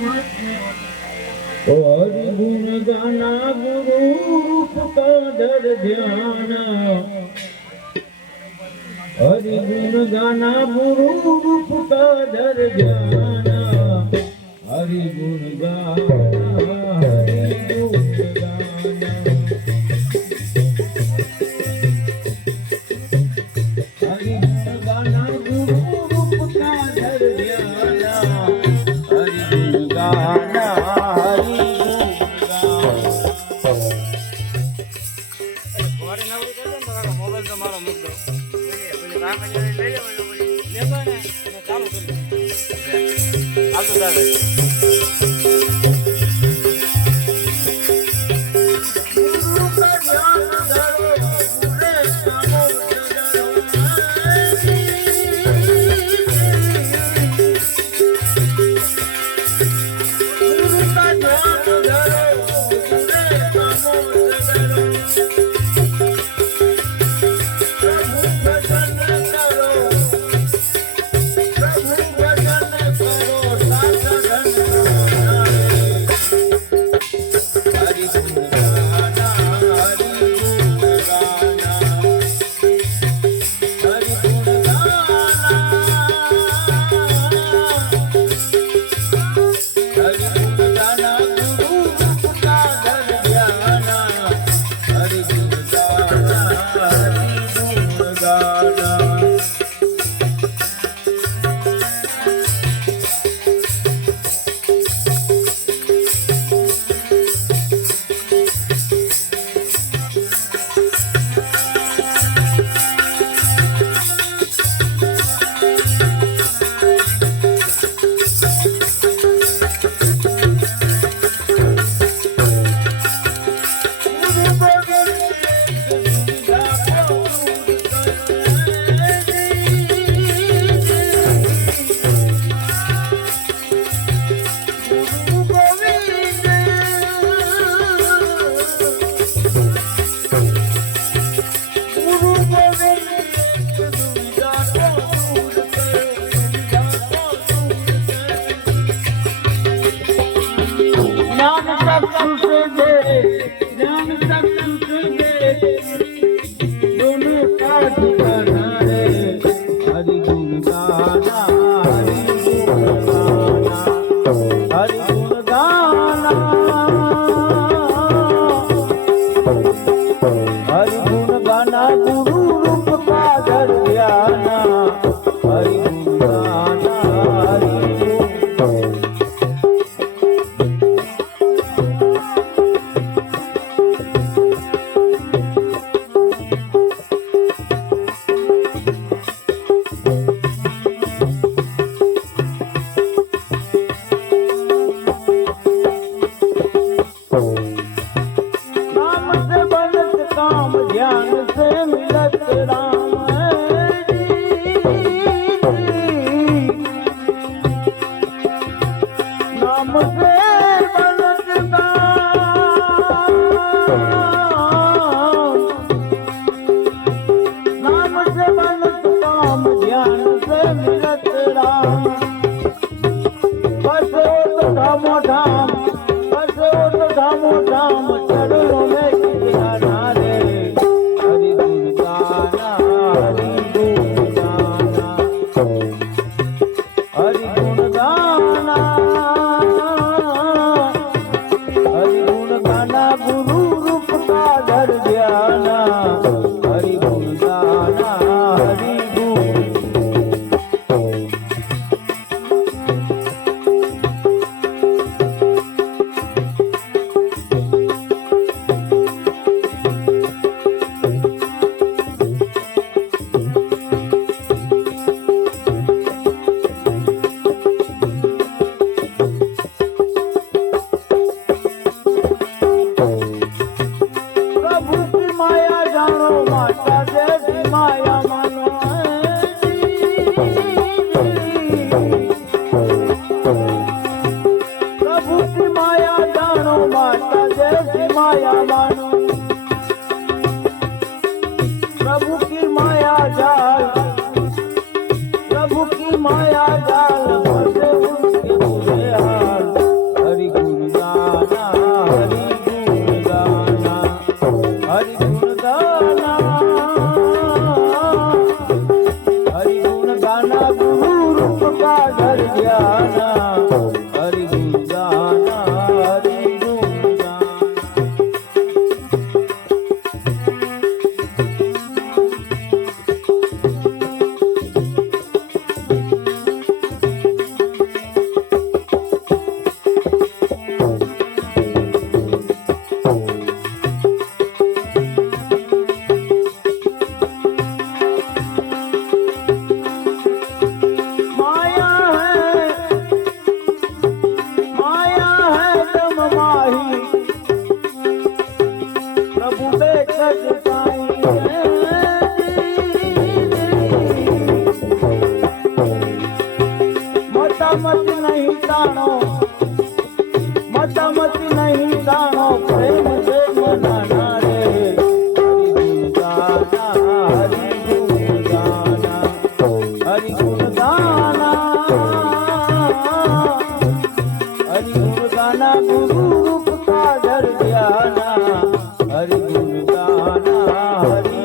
હરિ ગુણ ગાના ગુરુ રૂપ કાદર ધ્યાન. હરિ ગુણ ગાના ગુરુ રૂપ કાદર ધ્યાન. હરિ ગુણ ગાના લેતો ને ચાલુ આવતો Oh, মায়া জানা Oh.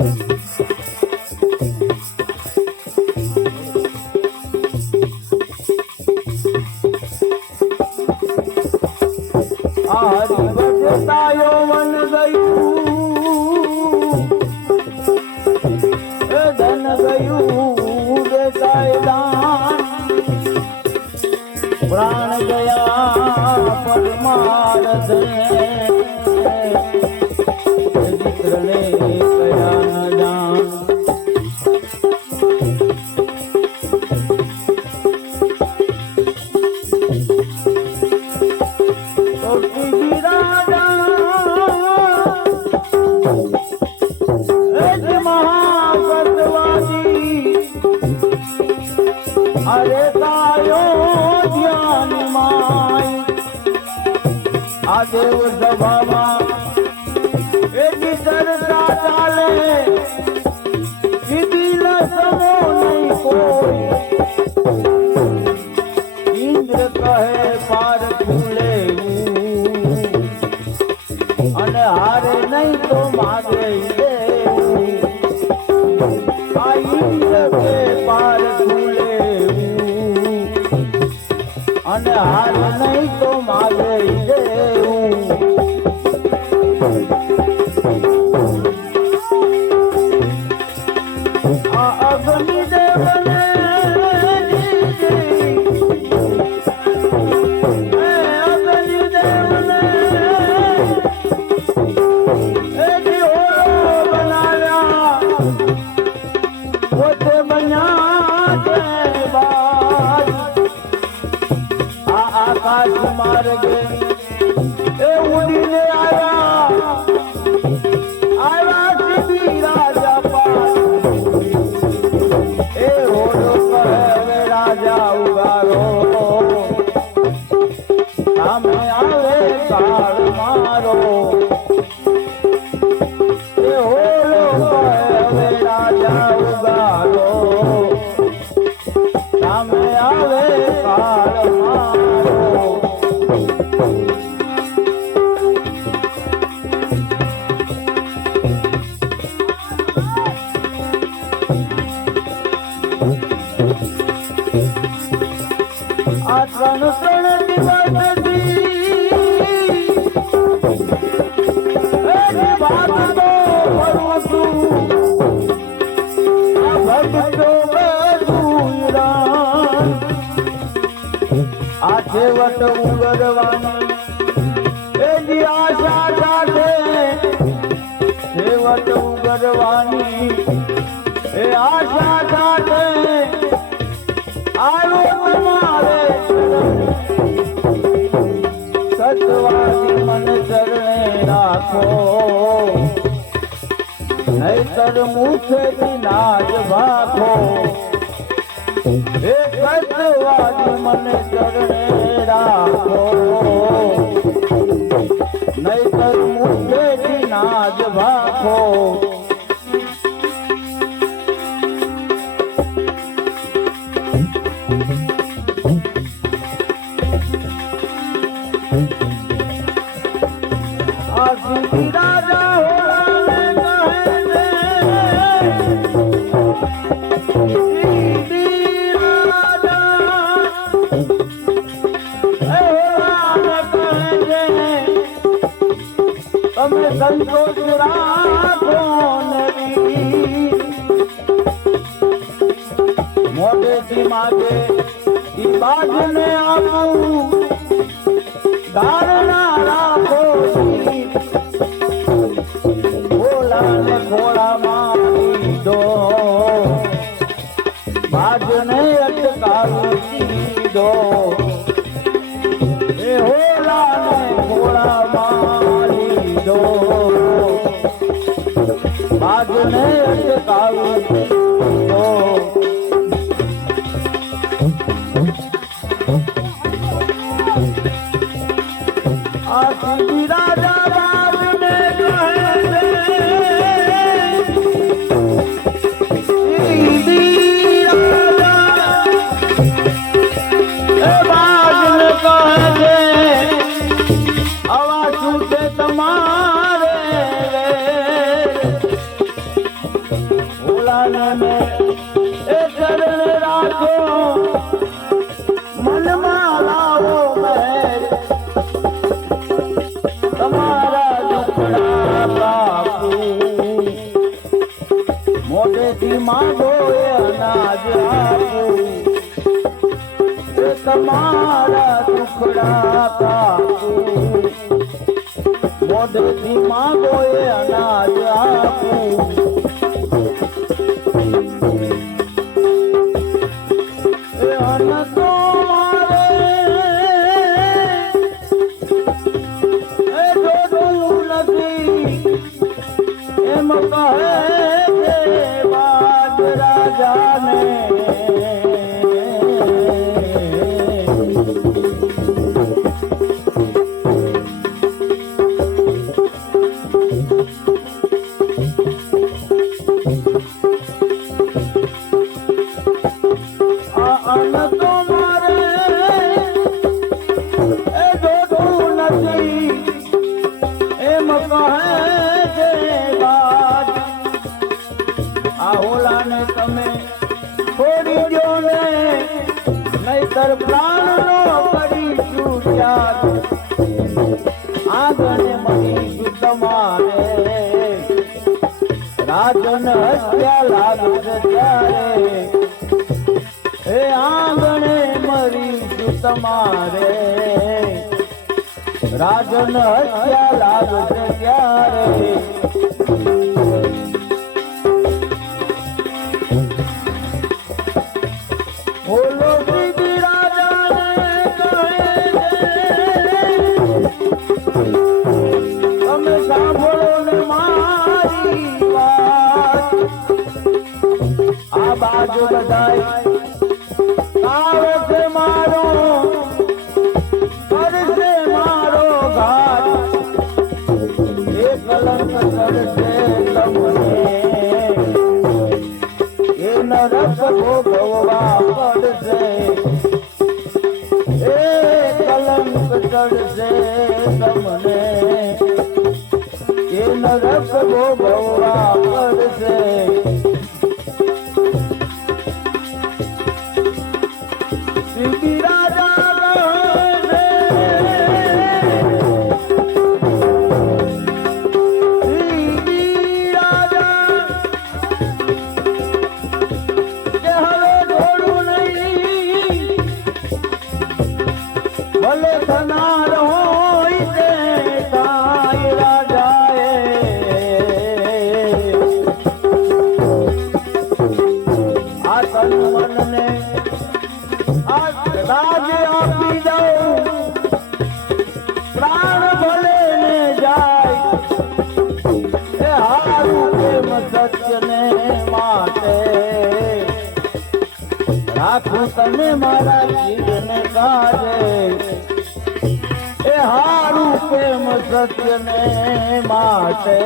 હરી છેવટ ઉગરવાની એની આશા સાથે છેવટ ઉગરવાની, એ આશા સાથે આવો તમારે સતવાદી મન ચરણે રાખો. નહીતર મુખેથી નાજ ભાખો એ સતવાદી મન ચરણે રાખો. નહીતર મુખેથી નાજ ભાખો ખોળામાં દીધો બાજને અટકાવી દીધો. એ હોલાને ખોળામાં લીધો. બાજને અટકાવી ભોલાને એ ચરણ રાખો. મનમાં લાવો મહેર મોઢેથી માંગો એ અનાજ આપું. ત્યાગ આગળ તમારે રાજન હત્યા લાગશે ત્યારે હે આંગણે મરીશું તમારે. રાજન હત્યા લાગશે ત્યારે. મારા જીવન કારે એ હારું પ્રેમ સત્યને માટે.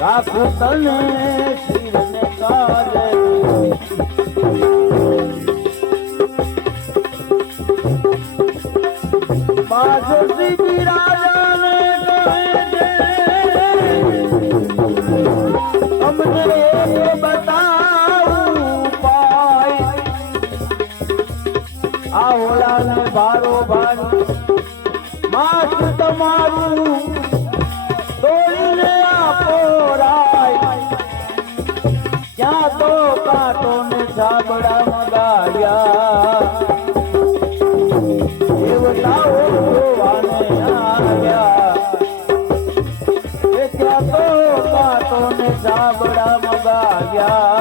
રાખું તને જીવન કારે બાજુ બિરાજાને કહે અમને બડા મગાવ્યા.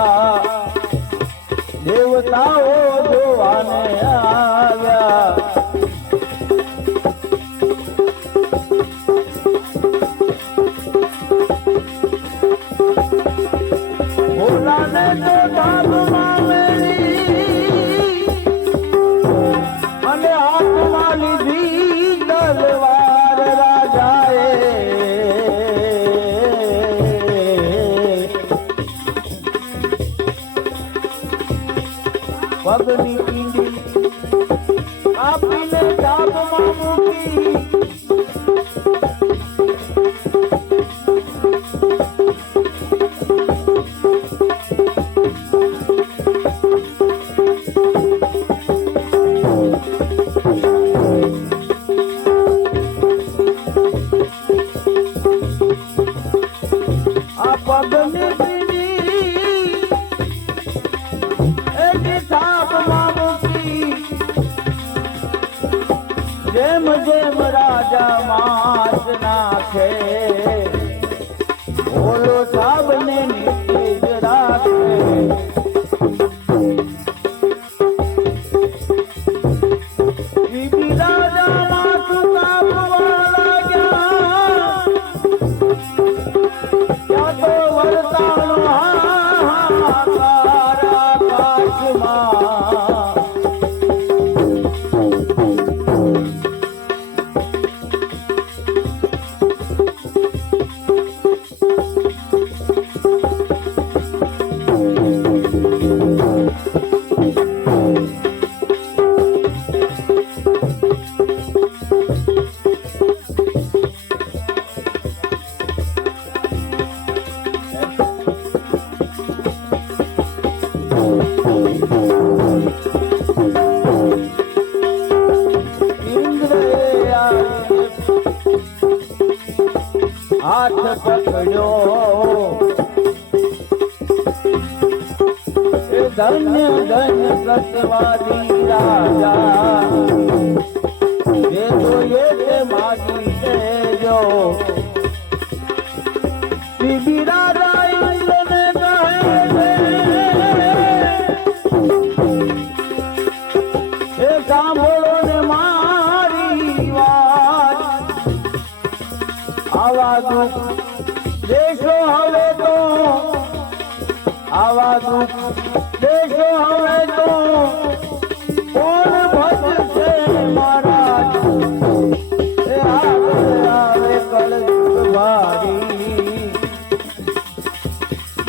धन धन सतवारी राजा।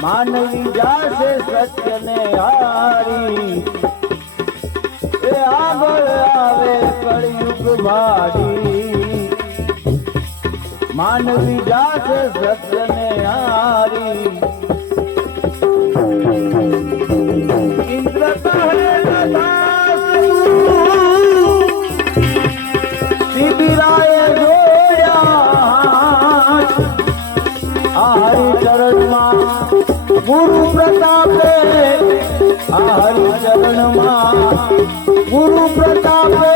માનવી જાશે સત્યને હારી. એ આગળ આવે કળિયુગ વારી માનવી જાશે સત્યને હારી. ચરણમાં ગુરુ પ્રતાપે આ હરિ ચરણમાં ગુરુ પ્રતાપે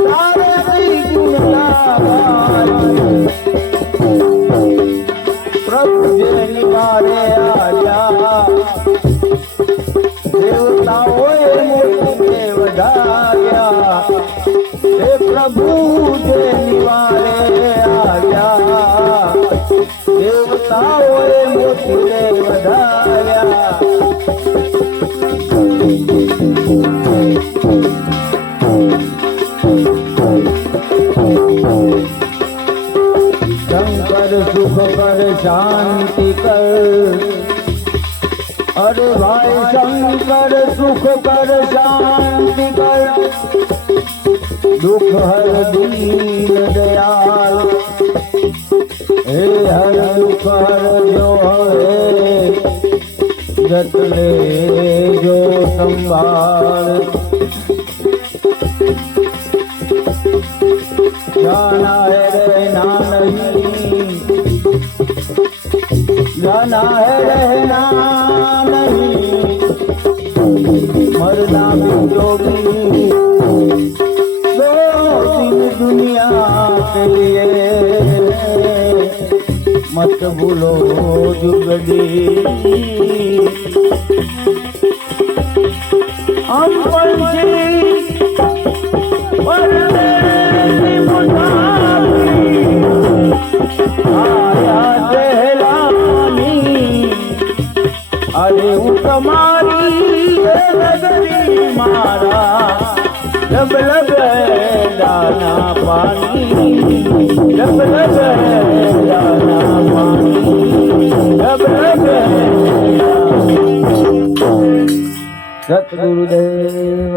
તારે શંકર, સુખ કર શાંતિ કર. અરે ભાઈ શંકર, સુખ કર શાંતિ કર. દુઃખ હર દીન દયાલ. હે હર દુઃખ હર જો હવે જતલે જો સંભાળ. જાના રે ના जाना है रहना मरना भी जोगी दो दिन दुनिया के लिए मत भूलो जुगड़ी हम पंछी परदेसी मुसाफिर आया હું તમારી નગરી મારા. લબ લબ દાના પાણી લબ લબ દાના પાણી. લબ લબ સતગુરુદેવ